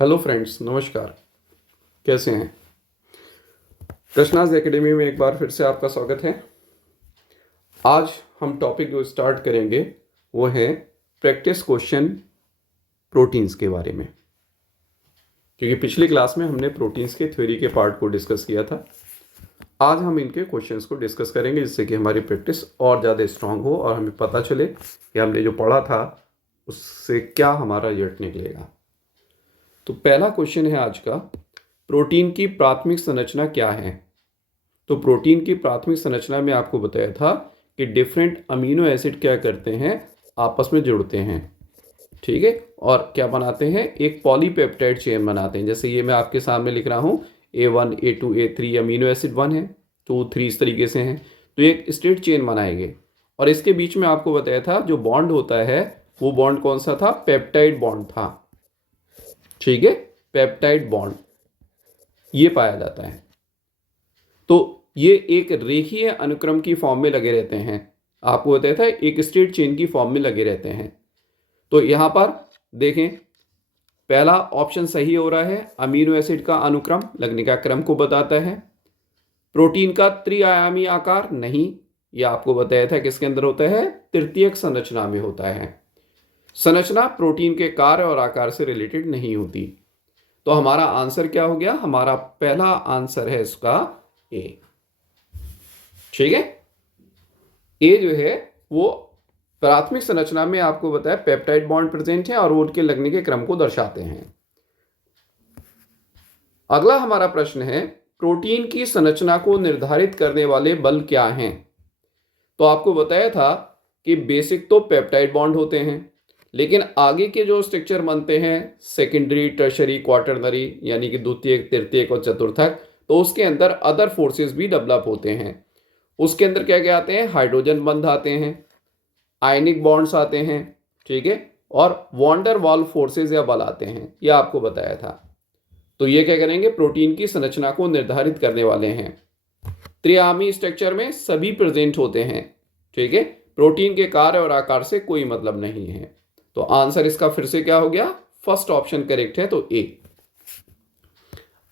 Hello friends, नमस्कार। कैसे हैं? कृष्णाज एकेडमी में एक बार फिर से आपका स्वागत है। आज हम टॉपिक जो स्टार्ट करेंगे वो है प्रैक्टिस क्वेश्चन प्रोटीन्स के बारे में, क्योंकि पिछली क्लास में हमने प्रोटीन्स के थ्योरी के पार्ट को डिस्कस किया था। आज हम इनके क्वेश्चंस को डिस्कस करेंगे, जिससे कि हमारी प्रैक्टिस और ज़्यादा स्ट्रांग हो और हमें पता चले कि हमने जो पढ़ा था उससे क्या हमारा रिजल्ट निकलेगा। तो पहला क्वेश्चन है आज का, प्रोटीन की प्राथमिक संरचना क्या है? तो प्रोटीन की प्राथमिक संरचना में आपको बताया था कि डिफरेंट अमीनो एसिड क्या करते हैं, आपस में जुड़ते हैं, ठीक है, और क्या बनाते हैं, एक पॉलीपेप्टाइड चेन बनाते हैं। जैसे ये मैं आपके सामने लिख रहा हूँ, A1 A2 A3 amino acid 1 है, 2 3 इस तरीके से हैं, तो एक स्ट्रेट चेन बनाएंगे। और इसके बीच में आपको बताया था जो बॉन्ड होता है वो बॉन्ड कौन सा था? पेप्टाइड बॉन्ड था, ठीक है, पेप्टाइड बॉन्ड ये पाया जाता है। तो ये एक रेखीय अनुक्रम की फॉर्म में लगे रहते हैं। आपको बताया था एक स्ट्रेट चेन की फॉर्म में लगे रहते हैं। तो यहां पर देखें, पहला ऑप्शन सही हो रहा है, अमीनो एसिड का अनुक्रम लगने का क्रम को बताता है। प्रोटीन का त्रिआयामी आकार नहीं, यह आपको बताया था किसके अंदर होता है? तृतीयक संरचना में होता है। संरचना प्रोटीन के कार्य और आकार से रिलेटेड नहीं होती। तो हमारा आंसर क्या हो गया? हमारा पहला आंसर है इसका ए, ठीक है। ए जो है वो प्राथमिक संरचना में आपको बताया पेप्टाइड बॉन्ड प्रेजेंट है और वो उनके लगने के क्रम को दर्शाते हैं। अगला हमारा प्रश्न है, प्रोटीन की संरचना को निर्धारित करने वाले बल क्या हैं? तो आपको बताया था कि बेसिक तो पेप्टाइड बॉन्ड होते हैं, लेकिन आगे के जो स्ट्रक्चर बनते हैं सेकेंडरी, टर्शरी, क्वार्टरनरी, यानी कि द्वितीयक, तृतीयक और चतुर्थक, तो उसके अंदर अदर फोर्सेस भी डेवलप होते हैं। उसके अंदर क्या क्या आते हैं? हाइड्रोजन बंध आते हैं, आयनिक बॉन्ड्स आते हैं, ठीक है, और वॉन्डर वॉल फोर्सेस या बल आते हैं, यह आपको बताया था। तो ये क्या करेंगे? प्रोटीन की संरचना को निर्धारित करने वाले हैं। त्रिआयामी स्ट्रक्चर में सभी प्रेजेंट होते हैं, ठीक है, प्रोटीन के कार्य और आकार से कोई मतलब नहीं है। तो आंसर इसका फिर से क्या हो गया? फर्स्ट ऑप्शन करेक्ट है, तो ए।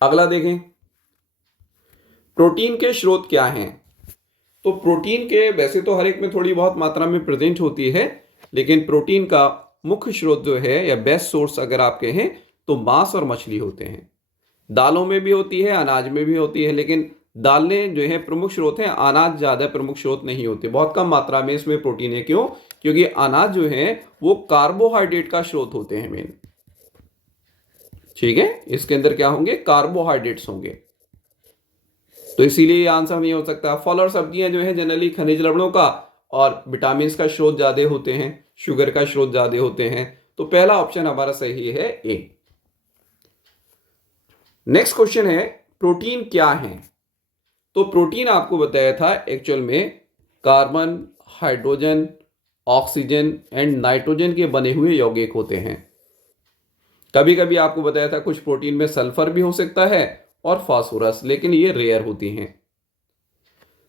अगला देखें, प्रोटीन के स्रोत क्या हैं? तो प्रोटीन के वैसे तो हर एक में थोड़ी बहुत मात्रा में प्रेजेंट होती है, लेकिन प्रोटीन का मुख्य स्रोत जो है या बेस्ट सोर्स अगर आप कहें तो मांस और मछली होते हैं। दालों में भी होती है, अनाज में भी होती है, लेकिन दालें जो है प्रमुख स्रोत हैं, अनाज ज़्यादा प्रमुख स्रोत नहीं होते, बहुत कम मात्रा में इसमें प्रोटीन है। क्यों? क्योंकि अनाज जो है वो कार्बोहाइड्रेट का स्रोत होते हैं मेन, ठीक है, इसके अंदर क्या होंगे? कार्बोहाइड्रेट्स होंगे, तो इसीलिए ये आंसर नहीं हो सकता। फल और सब्जियां जो है जनरली खनिज लवणों का और विटामिन का स्रोत ज्यादा होते हैं, शुगर का स्रोत ज्यादा होते हैं। तो पहला ऑप्शन हमारा सही है, ए। नेक्स्ट क्वेश्चन है, प्रोटीन क्या है? तो प्रोटीन आपको बताया था एक्चुअल में carbon, hydrogen, oxygen and nitrogen के बने हुए यौगिक होते हैं। कभी कभी आपको बताया था कुछ प्रोटीन में सल्फर भी हो सकता है और फास्फोरस, लेकिन ये रेयर होती हैं।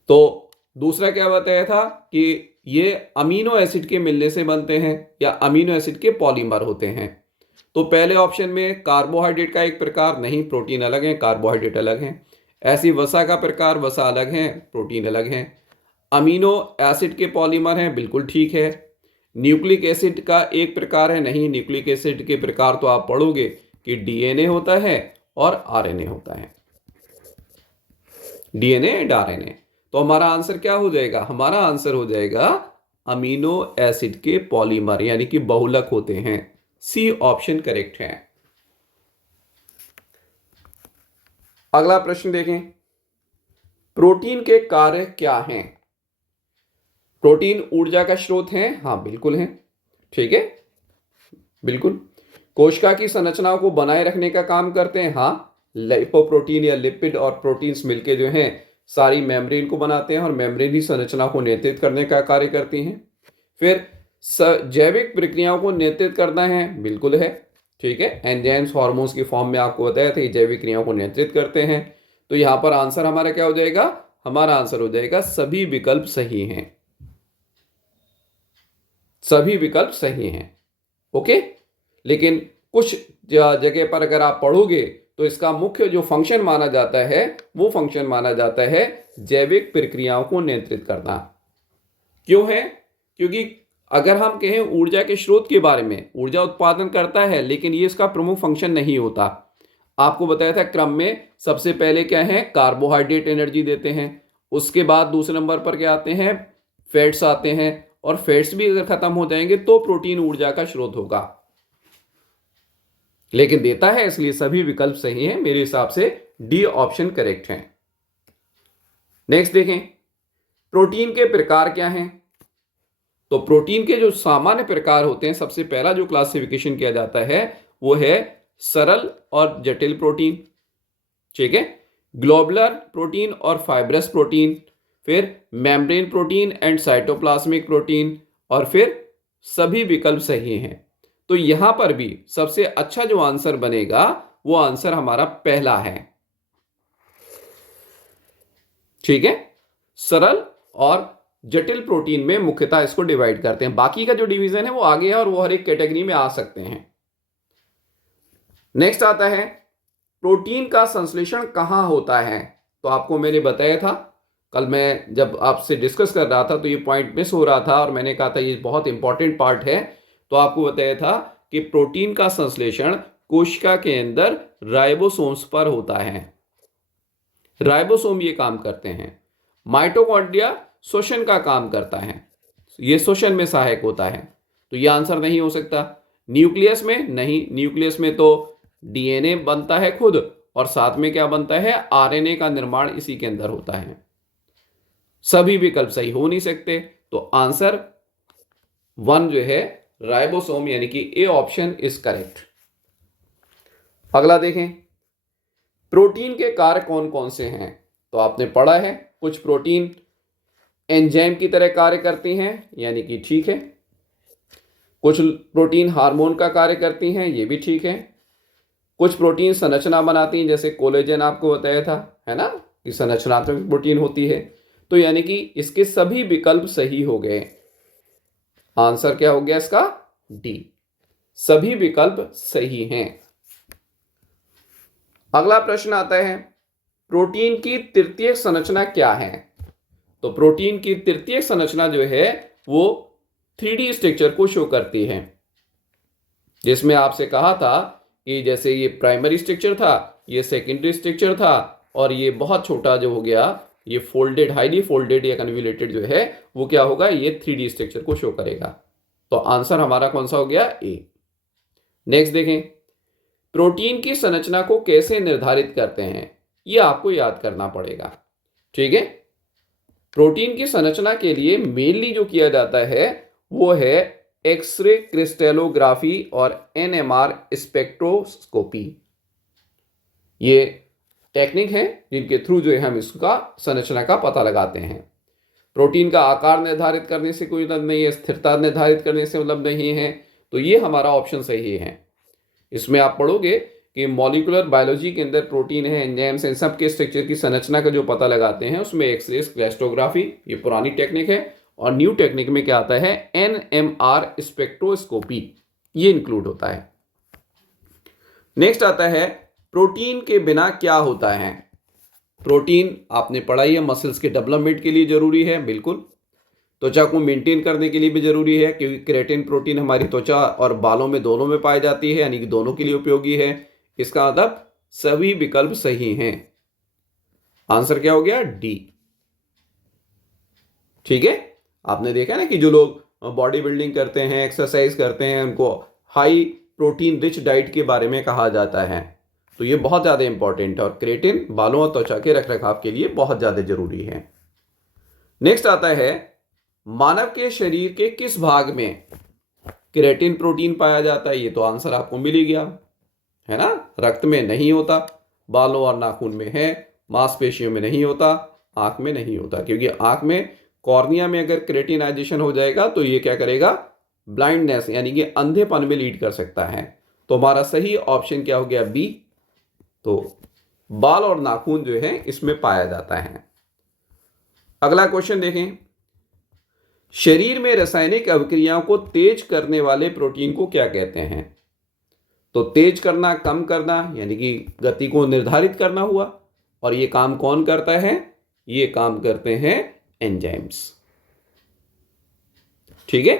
तो दूसरा क्या बताया था कि ये अमीनो एसिड के मिलने से बनते हैं या अमीनो एसिड के पॉलीमर होते हैं। तो पहले ऑप्शन में कार्बोहाइड्रेट का एक प्रकार नहीं, प्रोटीन अलग है, कार्बोहाइड्रेट अलग है। ऐसी वसा का प्रकार, वसा अलग है, प्रोटीन अलग है। अमीनो एसिड के पॉलीमर हैं, बिल्कुल ठीक है। न्यूक्लिक एसिड का एक प्रकार है, नहीं, न्यूक्लिक एसिड के प्रकार तो आप पढ़ोगे कि डीएनए होता है और आरएनए होता है, डीएनए एंड आरएनए। तो हमारा आंसर क्या हो जाएगा? हमारा आंसर हो जाएगा अमीनो एसिड के पॉलीमर, यानी कि बहुलक होते हैं। सी ऑप्शन करेक्ट है। अगला प्रश्न देखें, प्रोटीन के कार्य क्या हैं? प्रोटीन ऊर्जा का स्रोत है, हाँ बिल्कुल है, ठीक है, बिल्कुल। कोशिका की संरचनाओं को बनाए रखने का काम करते हैं, हाँ। लिपोप्रोटीन या लिपिड और प्रोटीन्स मिलके जो हैं सारी मेम्ब्रेन को बनाते हैं और मेम्ब्रेन ही संरचना को नियंत्रित करने का कार्य करती हैं। फिर जैविक प्रक्रियाओं को नियंत्रित करना है, बिल्कुल है, ठीक है। एंजाइम्स, हार्मोन्स की फॉर्म में आपको बताया था ये जैविक क्रियाओं को नियंत्रित करते हैं। तो यहां पर आंसर हमारा क्या हो जाएगा? हमारा आंसर हो जाएगा सभी विकल्प सही हैं, सभी विकल्प सही हैं, ओके। लेकिन कुछ जगह पर अगर आप पढ़ोगे तो इसका मुख्य जो फंक्शन माना जाता है वो फंक्शन माना जाता है जैविक प्रक्रियाओं को नियंत्रित करना। क्यों है? क्योंकि अगर हम कहें ऊर्जा के स्रोत के बारे में, ऊर्जा उत्पादन करता है लेकिन ये इसका प्रमुख फंक्शन नहीं होता। आपको बताया था क्रम में सबसे पहले क्या है, कार्बोहाइड्रेट एनर्जी देते हैं, उसके बाद दूसरे नंबर पर क्या आते हैं, फैट्स आते हैं, और फैट्स भी अगर खत्म हो जाएंगे तो प्रोटीन ऊर्जा का स्रोत होगा। लेकिन देता है, इसलिए सभी विकल्प सही हैं। मेरे हिसाब से डी ऑप्शन करेक्ट है। नेक्स्ट देखें, प्रोटीन के प्रकार क्या हैं? तो प्रोटीन के जो सामान्य प्रकार होते हैं, सबसे पहला जो क्लासिफिकेशन किया जाता है वो है सरल और जटिल प्रोटीन, ठीक है, ग्लोबुलर प्रोटीन और फाइब्रस प्रोटीन, फिर membrane protein and cytoplasmic protein, और फिर सभी विकल्प सही हैं। तो यहां पर भी सबसे अच्छा जो आंसर बनेगा वो आंसर हमारा पहला है, ठीक है। सरल और जटिल प्रोटीन में मुख्यतः इसको डिवाइड करते हैं, बाकी का जो डिवीजन है वो आगे है और वो हर एक कैटेगरी में आ सकते हैं। नेक्स्ट आता है, प्रोटीन का संश्लेषण कहां होता है? तो आपको मैंने बताया था, कल मैं जब आपसे डिस्कस कर रहा था तो ये पॉइंट मिस हो रहा था और मैंने कहा था ये बहुत इंपॉर्टेंट पार्ट है। तो आपको बताया था कि प्रोटीन का संश्लेषण कोशिका के अंदर राइबोसोम्स पर होता है। राइबोसोम ये काम करते हैं। माइटोकॉन्ड्रिया श्वसन का काम करता है, ये श्वसन में सहायक होता है। तो ये आंसर नहीं हो सकता। न्यूक्लियस में नहीं, न्यूक्लियस में तो डीएनए बनता है खुद, और साथ में क्या बनता है, आरएनए का निर्माण इसी के अंदर होता है। सभी विकल्प सही हो नहीं सकते, तो आंसर 1 जो है राइबोसोम, यानी कि ए ऑप्शन इज करेक्ट। अगला देखें, प्रोटीन के कार्य कौन कौन से हैं? तो आपने पढ़ा है, कुछ प्रोटीन एंजाइम की तरह कार्य करती हैं, यानी कि ठीक है। कुछ प्रोटीन हार्मोन का कार्य करती हैं, ये भी ठीक है। कुछ प्रोटीन संरचना बनाती हैं, जैसे कोलेजन आपको बताया था, है ना, कि संरचनात्मक प्रोटीन होती है। तो यानी कि इसके सभी विकल्प सही हो गए। आंसर क्या हो गया इसका? डी, सभी विकल्प सही हैं। अगला प्रश्न आता है, प्रोटीन की तृतीयक संरचना क्या है? तो प्रोटीन की तृतीयक संरचना जो है वो 3D स्ट्रक्चर को शो करती है, जिसमें आपसे कहा था कि जैसे ये प्राइमरी स्ट्रक्चर था, ये सेकेंडरी स्ट्रक्चर था, और ये बहुत छोटा जो हो गया ये फोल्डेड, हाईली फोल्डेड या कन्वोल्यूटेड जो है वो क्या होगा, ये 3D स्ट्रक्चर को शो करेगा। तो आंसर हमारा कौन सा हो गया? ए। नेक्स्ट देखें, प्रोटीन की संरचना को कैसे निर्धारित करते हैं? ये आपको याद करना पड़ेगा, ठीक है। प्रोटीन की संरचना के लिए मेनली जो किया जाता है वो है एक्सरे क्रिस्टलोग्राफी और एनएमआर स्पेक्ट्रोस्कोपी। ये टेक्निक है जिनके थ्रू जो है हम इसका संरचना का पता लगाते हैं। प्रोटीन का आकार निर्धारित करने से कोई मतलब नहीं है, स्थिरता निर्धारित करने से मतलब नहीं है। तो ये हमारा ऑप्शन सही है। इसमें आप पढ़ोगे कि मॉलिक्यूलर बायोलॉजी के अंदर प्रोटीन है, एंजाइम्स, इन सब के स्ट्रक्चर की संरचना का जो पता लगाते हैं उसमें एक्सरे क्रिस्टलोग्राफी, ये पुरानी टेक्निक है, और न्यू टेक्निक में क्या आता है, एनएमआर स्पेक्ट्रोस्कोपी, ये इंक्लूड होता है। नेक्स्ट आता है, प्रोटीन के बिना क्या होता है? प्रोटीन आपने पढ़ाई है, मसल्स के डेवलपमेंट के लिए जरूरी है, बिल्कुल। त्वचा को मेंटेन करने के लिए भी जरूरी है, क्योंकि केराटिन प्रोटीन हमारी त्वचा और बालों में दोनों में पाई जाती है, यानी कि दोनों के लिए उपयोगी है। इसका मतलब सभी विकल्प सही हैं। आंसर क्या हो गया? डी, ठीक है। आपने देखा ना कि जो लोग बॉडी बिल्डिंग करते हैं, एक्सरसाइज करते हैं, उनको हाई प्रोटीन रिच डाइट के बारे में कहा जाता है। तो ये बहुत ज़्यादा इंपॉर्टेंट है, और केराटिन बालों और त्वचा के रखरखाव के लिए बहुत ज़्यादा जरूरी है। नेक्स्ट आता है, मानव के शरीर के किस भाग में केराटिन प्रोटीन पाया जाता है? ये तो आंसर आपको मिल ही गया, है ना। रक्त में नहीं होता, बालों और नाखून में है, मांसपेशियों में नहीं होता, आंख में नहीं होता, क्योंकि आंख में कॉर्निया में अगर केराटिनाइजेशन हो जाएगा तो ये क्या करेगा, ब्लाइंडनेस यानी कि अंधेपन में लीड कर सकता है। तो हमारा सही ऑप्शन क्या हो गया? बी। तो बाल और नाखून जो है इसमें पाया जाता है। अगला क्वेश्चन देखें, शरीर में रासायनिक अभिक्रियाओं को तेज करने वाले प्रोटीन को क्या कहते हैं? तो तेज करना, कम करना, यानी कि गति को निर्धारित करना हुआ। और ये काम कौन करता है? ये काम करते हैं एंजाइम्स। ठीक है,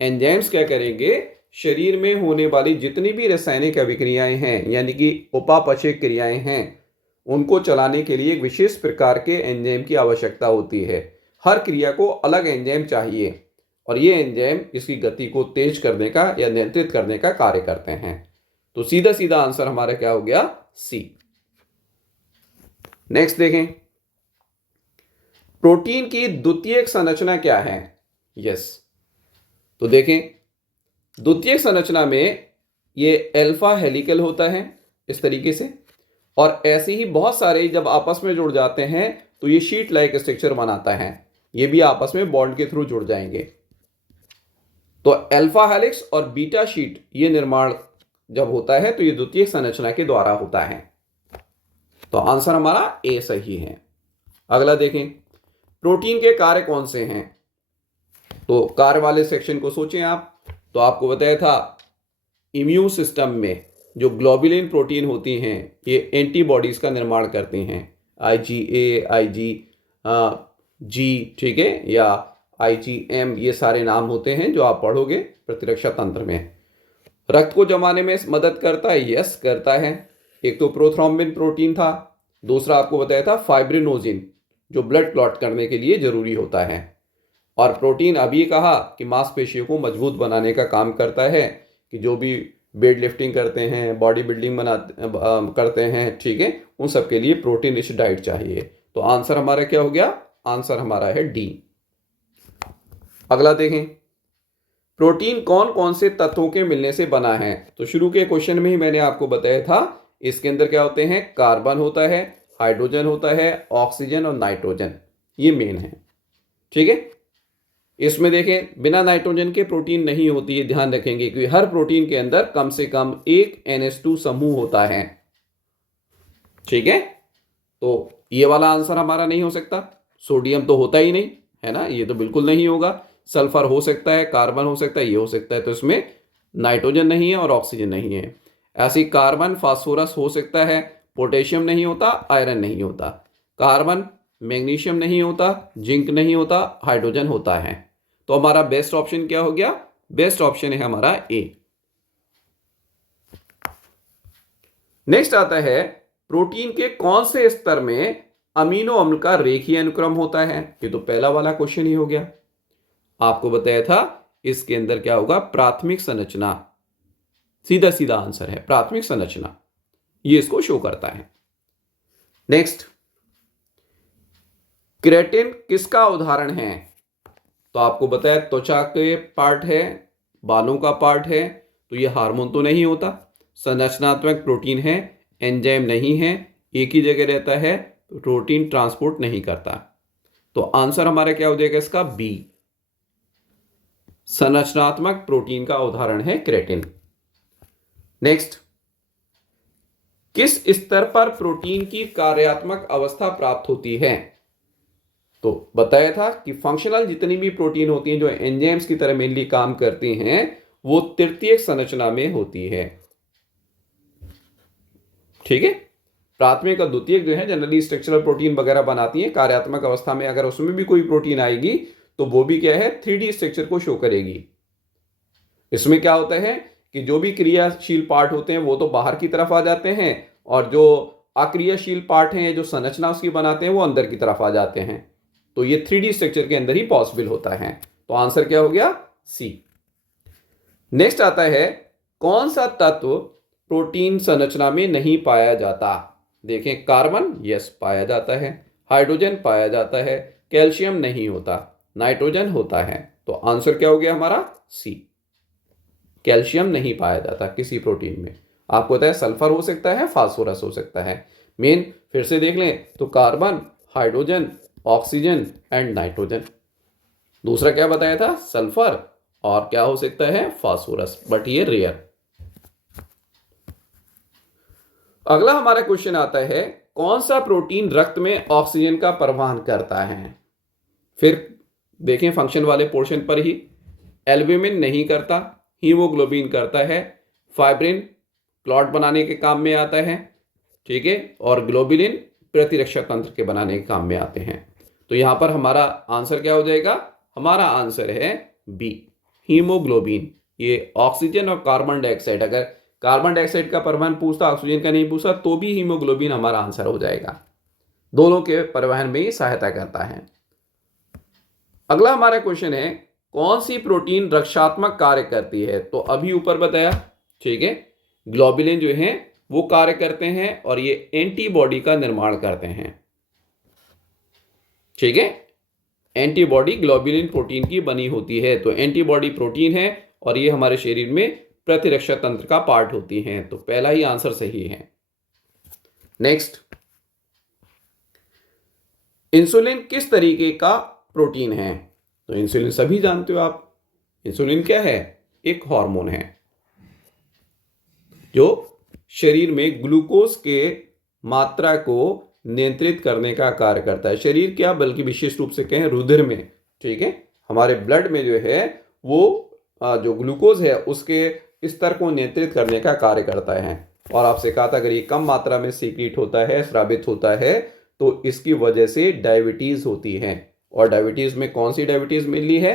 एंजाइम्स क्या करेंगे? शरीर में होने वाली जितनी भी रासायनिक अभिक्रियाएं हैं, यानी कि उपापचय क्रियाएं हैं, उनको चलाने के लिए एक विशेष प्रकार के एंजाइम की आवश्यकता होती है। हर क्रिया को अलग एंजाइम चाहिए और ये एंजाइम इसकी गति को तेज करने का या नियंत्रित करने का कार्य करते हैं। तो सीधा सीधा आंसर हमारा क्या हो गया? सी। नेक्स्ट देखें, प्रोटीन की द्वितीयक संरचना क्या है? यस, तो देखें, द्वितीयक संरचना में ये अल्फा हेलिकल होता है इस तरीके से, और ऐसे ही बहुत सारे जब आपस में जुड़ जाते हैं तो ये शीट लाइक स्ट्रक्चर बनाता है। ये भी आपस में बॉन्ड के थ्रू जुड़ जाएंगे। तो अल्फा हेलिक्स और बीटा शीट ये निर्माण जब होता है तो ये द्वितीयक संरचना के द्वारा होता है। तो आंसर हमारा ए सही है। अगला देखें, प्रोटीन के कार्य कौन से हैं? तो कार्य वाले सेक्शन को सोचें आप। तो आपको बताया था इम्यून सिस्टम में जो ग्लोबुलिन प्रोटीन होती हैं ये एंटीबॉडीज का निर्माण करती हैं। IgA, IgG, ठीक है, या IgM, ये सारे नाम होते हैं जो आप पढ़ोगे प्रतिरक्षा तंत्र में। रक्त को जमाने में मदद करता है? यस, करता है। एक तो प्रोथ्रोम्बिन प्रोटीन था, दूसरा आपको बताया था फाइब्रिनोजिन जो ब्लड क्लॉट करने के लिए जरूरी होता है। और प्रोटीन अभी कहा कि मांसपेशियों को मजबूत बनाने का काम करता है, कि जो भी वेट लिफ्टिंग करते हैं, बॉडी बिल्डिंग करते हैं, ठीक है, उन सब के लिए प्रोटीन रिच डाइट चाहिए। तो आंसर हमारा क्या हो गया? आंसर हमारा है डी। अगला देखें, प्रोटीन कौन कौन से तत्वों के मिलने से बना है? तो शुरू के क्वेश्चन में ही मैंने आपको बताया था, इसके अंदर क्या होते हैं? कार्बन होता है, हाइड्रोजन होता है, ऑक्सीजन और नाइट्रोजन, ये मेन है। ठीक है, इसमें देखें बिना नाइट्रोजन के प्रोटीन नहीं होती है, ध्यान रखेंगे, क्योंकि हर प्रोटीन के अंदर कम से कम एक NH2 समूह होता है। ठीक है, तो ये वाला आंसर हमारा नहीं हो सकता। सोडियम तो होता ही नहीं है ना, ये तो बिल्कुल नहीं होगा। सल्फर हो सकता है, कार्बन हो सकता है, ये हो सकता है, तो इसमें नाइट्रोजन नहीं है और ऑक्सीजन नहीं है। ऐसी कार्बन फास्फोरस हो सकता है, पोटेशियम नहीं होता, आयरन नहीं होता। कार्बन मैग्नीशियम नहीं होता, जिंक नहीं होता, हाइड्रोजन होता है। तो हमारा बेस्ट ऑप्शन क्या हो गया? बेस्ट ऑप्शन है हमारा ए। नेक्स्ट आता है, प्रोटीन के कौन से स्तर में अमीनो अम्ल का रेखीय अनुक्रम होता है? ये तो पहला वाला क्वेश्चन ही हो गया। आपको बताया था इसके अंदर क्या होगा? प्राथमिक संरचना। सीधा सीधा आंसर है प्राथमिक संरचना, ये इसको शो करता है। नेक्स्ट, केराटिन किसका उदाहरण है? तो आपको बताया त्वचा के पार्ट है, बालों का पार्ट है, तो ये हार्मोन तो नहीं होता, संरचनात्मक प्रोटीन है, एंजाइम नहीं है, एक ही जगह रहता है, प्रोटीन ट्रांसपोर्ट नहीं करता। तो आंसर हमारा क्या हो जाएगा इसका? बी, संरचनात्मक प्रोटीन का उदाहरण है केराटिन। नेक्स्ट, किस स्तर पर प्रोटीन की कार्यात्मक अवस्था प्राप्त होती है? तो बताया था कि फंक्शनल जितनी भी प्रोटीन होती हैं जो एंजाइम्स की तरह मेनली काम करती हैं, वो तृतीयक संरचना में होती है। ठीक है, प्राथमिक और द्वितीयक जो है जनरली स्ट्रक्चरल प्रोटीन वगैरह बनाती हैं। कार्यात्मक अवस्था में अगर उसमें भी कोई प्रोटीन आएगी तो वो भी क्या है? 3D स्ट्रक्चर को शो करेगी। इसमें क्या होता है कि जो भी क्रियाशील पार्ट होते हैं वो तो बाहर की तरफ आ जाते हैं, और जो अक्रियाशील पार्ट हैं जो संरचना उसकी बनाते हैं वो अंदर की तरफ आ जाते हैं। तो ये 3D स्ट्रक्चर के अंदर ही पॉसिबल होता है। तो आंसर क्या हो गया? सी। नेक्स्ट आता है, कौन सा तत्व प्रोटीन संरचना में नहीं पाया जाता? देखें, कार्बन यस पाया जाता है, हाइड्रोजन पाया जाता है, कैल्शियम नहीं होता, नाइट्रोजन होता है। तो आंसर क्या हो गया हमारा? सी, कैल्शियम नहीं पाया जाता किसी प्रोटीन में। आपको पता है सल्फर हो सकता है, फास्फोरस हो सकता है। मेन फिर से देख लें तो carbon, hydrogen, oxygen and nitrogen. दूसरा क्या बताया था? सल्फर, और क्या हो सकता है? फास्फोरस, बट ये रेयर। अगला हमारा क्वेश्चन आता है, कौन सा प्रोटीन रक्त में ऑक्सीजन का परिवहन करता है? फिर देखें फंक्शन वाले पोर्शन पर ही, एल्ब्यूमिन नहीं करता, हीमोग्लोबिन करता है, फाइब्रिन क्लॉट बनाने के काम में आता है, ठीक है, और ग्लोबुलिन प्रतिरक्षा तंत्र के बनाने के काम में आते हैं। तो यहां पर हमारा आंसर क्या हो जाएगा? हमारा आंसर है बी, हीमोग्लोबिन। ये ऑक्सीजन और कार्बन डाइऑक्साइड, अगर कार्बन डाइऑक्साइड का परिवहन पूछता, ऑक्सीजन का नहीं पूछता, तो भी हीमोग्लोबिन हमारा आंसर हो जाएगा। दोनों के परिवहन में ही सहायता करता है। अगला हमारा क्वेश्चन है, कौन सी प्रोटीन रक्षात्मक कार्य करती है? तो अभी ऊपर बताया, ठीक है, ग्लोबुलिन जो है वो कार्य करते हैं और ये एंटीबॉडी का निर्माण करते हैं, ठीक है। एंटीबॉडी ग्लोबुलिन प्रोटीन की बनी होती है, तो एंटीबॉडी प्रोटीन है और ये हमारे शरीर में प्रतिरक्षा तंत्र का पार्ट होती हैं। तो पहला ही आंसर सही है। नेक्स्ट, इंसुलिन किस तरीके का प्रोटीन है? तो इंसुलिन सभी जानते हो आप। इंसुलिन क्या है? एक हार्मोन है जो शरीर में ग्लूकोज के मात्रा को नियंत्रित करने का कार्य करता है। शरीर क्या, बल्कि विशेष रूप से कहें रुधिर में, ठीक है, हमारे ब्लड में जो है वो जो ग्लूकोज है उसके स्तर को नियंत्रित करने का कार्य करता है। और आपसे कहा था अगर ये कम मात्रा में सीक्रेट होता है, स्रावित होता है, तो इसकी वजह से डायबिटीज होती है। और डायबिटीज में कौन सी डायबिटीज मिली है?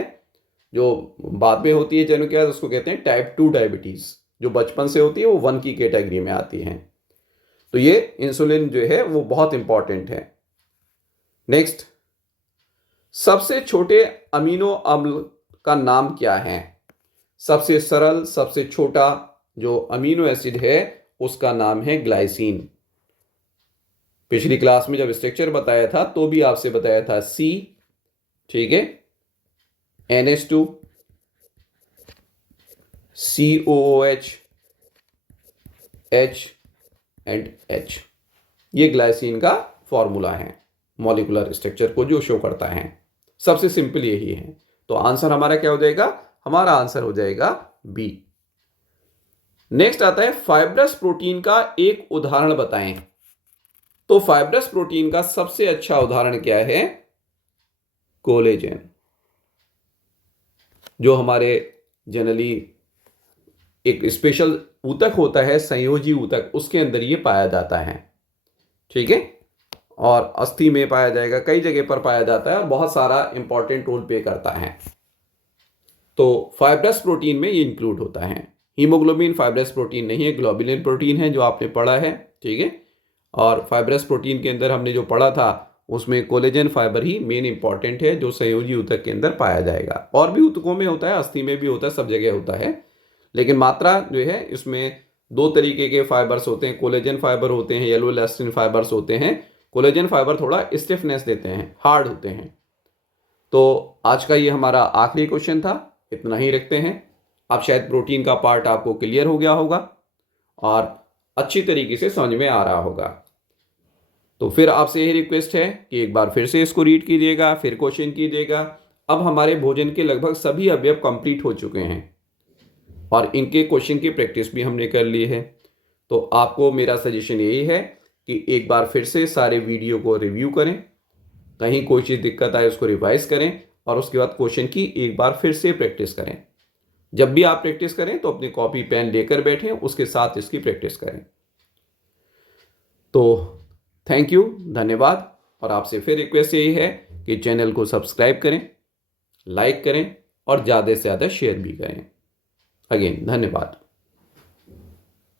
जो बाद में होती है जन्म के बाद, उसको कहते हैं टाइप 2 डायबिटीज। जो बचपन से होती है वो 1 की कैटेगरी में आती है। तो ये इंसुलिन जो है वो बहुत इंपॉर्टेंट है। नेक्स्ट, सबसे छोटे अमीनो अम्ल का नाम क्या है? सबसे सरल, सबसे छोटा जो अमीनो एसिड है उसका नाम है ग्लाइसिन। पिछली क्लास में जब स्ट्रक्चर बताया था तो भी आपसे बताया था सी, ठीक है, NH2, COOH, H and H। ये ग्लाइसिन का फॉर्मूला है, मॉलिक्यूलर स्ट्रक्चर को जो शो करता है। सबसे सिंपल यही है। तो आंसर हमारा क्या हो जाएगा? हमारा आंसर हो जाएगा बी। नेक्स्ट आता है, फाइब्रस प्रोटीन का एक उदाहरण बताएं। तो फाइब्रस प्रोटीन का सबसे अच्छा उदाहरण क्या है? कोलेजन, जो हमारे जनरली एक स्पेशल ऊतक होता है, संयोजी ऊतक, उसके अंदर ये पाया जाता है, ठीक है, और अस्थि में पाया जाएगा, कई जगह पर पाया जाता है और बहुत सारा इंपॉर्टेंट रोल प्ले करता है। तो फाइब्रस प्रोटीन में ये इंक्लूड होता है। हीमोग्लोबिन फाइब्रस प्रोटीन नहीं है, ग्लोबुलिन प्रोटीन है जो आपने पढ़ा है, ठीक है। और फाइब्रस प्रोटीन के अंदर हमने जो पढ़ा था उसमें कोलेजन फाइबर ही मेन इंपॉर्टेंट है, जो संयोजी ऊतक के अंदर पाया जाएगा। और भी ऊतकों में होता है, अस्थि में भी होता है, सब जगह होता है, लेकिन मात्रा जो है इसमें 2 तरीके के फाइबर्स होते हैं। कोलेजन फाइबर होते हैं, येलो इलास्टिन फाइबर्स होते हैं। कोलेजन फाइबर थोड़ा स्टिफनेस देते हैं, हार्ड होते हैं। तो आज का ये हमारा आखिरी क्वेश्चन था, इतना ही रखते हैं। अब शायद प्रोटीन का पार्ट आपको क्लियर हो गया होगा और अच्छी तरीके से समझ में आ रहा होगा। तो फिर आपसे यही रिक्वेस्ट है कि एक बार फिर से इसको रीड कीजिएगा, फिर क्वेश्चन कीजिएगा। अब हमारे भोजन के लगभग सभी अवयव कंप्लीट हो चुके हैं और इनके क्वेश्चन की प्रैक्टिस भी हमने कर ली है। तो आपको मेरा सजेशन यही है कि एक बार फिर से सारे वीडियो को रिव्यू करें, कहीं कोई चीज़ दिक्कत आए उसको रिवाइज करें और उसके बाद क्वेश्चन की एक बार फिर से प्रैक्टिस करें। जब भी आप प्रैक्टिस करें तो अपनी कॉपी पेन लेकर बैठें, उसके साथ इसकी प्रैक्टिस करें। तो थैंक यू, धन्यवाद। और आपसे फिर रिक्वेस्ट यही है कि चैनल को सब्सक्राइब करें, लाइक करें और ज़्यादा से ज़्यादा शेयर भी करें। अगेन धन्यवाद।